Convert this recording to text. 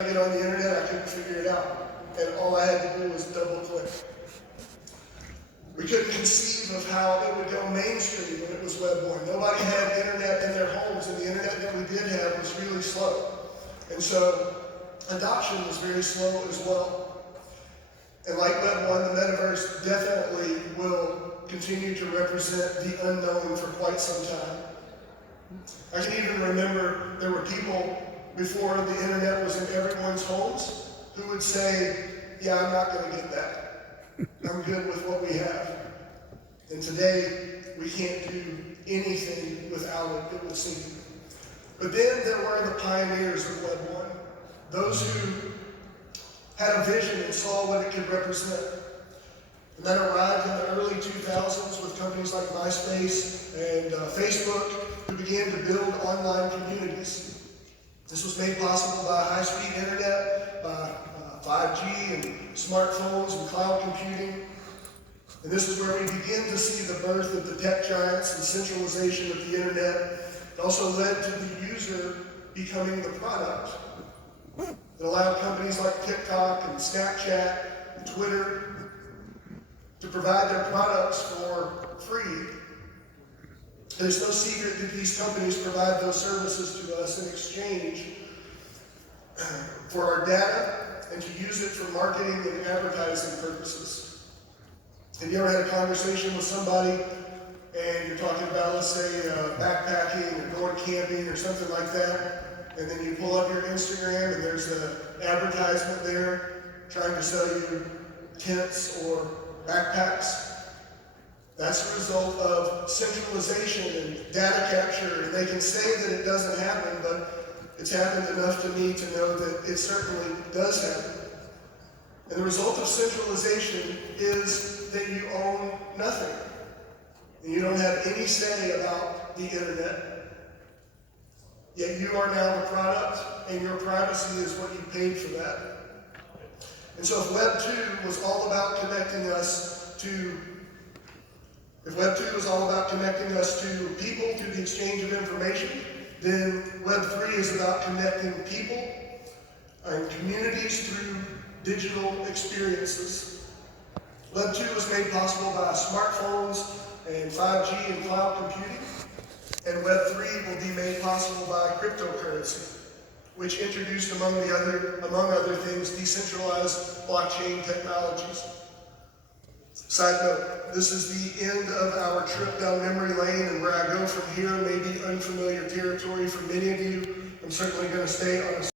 Get on the internet, I couldn't figure it out. And all I had to do was double click. We couldn't conceive of how it would go mainstream when it was Web 1. Nobody had internet in their homes, and the internet that we did have was really slow. And so adoption was very slow as well. And like Web 1, the metaverse definitely will continue to represent the unknown for quite some time. I can even remember there were people before the internet was in everyone's homes who would say, yeah, I'm not going to get that. I'm good with what we have. And today, we can't do anything without it, it would seem. But then there were the pioneers of Web 1, those who had a vision and saw what it could represent. And that arrived in the early 2000s with companies like MySpace and Facebook, who began to build online communities. This was made possible by high-speed internet, by 5G and smartphones and cloud computing. And this is where we begin to see the birth of the tech giants and centralization of the internet. It also led to the user becoming the product. It allowed companies like TikTok and Snapchat and Twitter to provide their products for free. There's no secret that these companies provide those services to us in exchange for our data and to use it for marketing and advertising purposes. Have you ever had a conversation with somebody and you're talking about, let's say, backpacking or going camping or something like that, and then you pull up your Instagram and there's an advertisement there trying to sell you tents or backpacks? That's a result of centralization and data capture, and they can say that it doesn't happen, but it's happened enough to me to know that it certainly does happen. And the result of centralization is that you own nothing, and you don't have any say about the internet. Yet you are now the product, and your privacy is what you paid for that. And so if Web 2 was all about connecting us to If Web 2 is all about connecting us to people through the exchange of information, then Web 3 is about connecting people and communities through digital experiences. Web 2 was made possible by smartphones and 5G and cloud computing, and Web 3 will be made possible by cryptocurrency, which introduced, among other things, decentralized blockchain technologies. Side note, this is the end of our trip down memory lane, and where I go from here may be unfamiliar territory for many of you. I'm certainly going to stay on a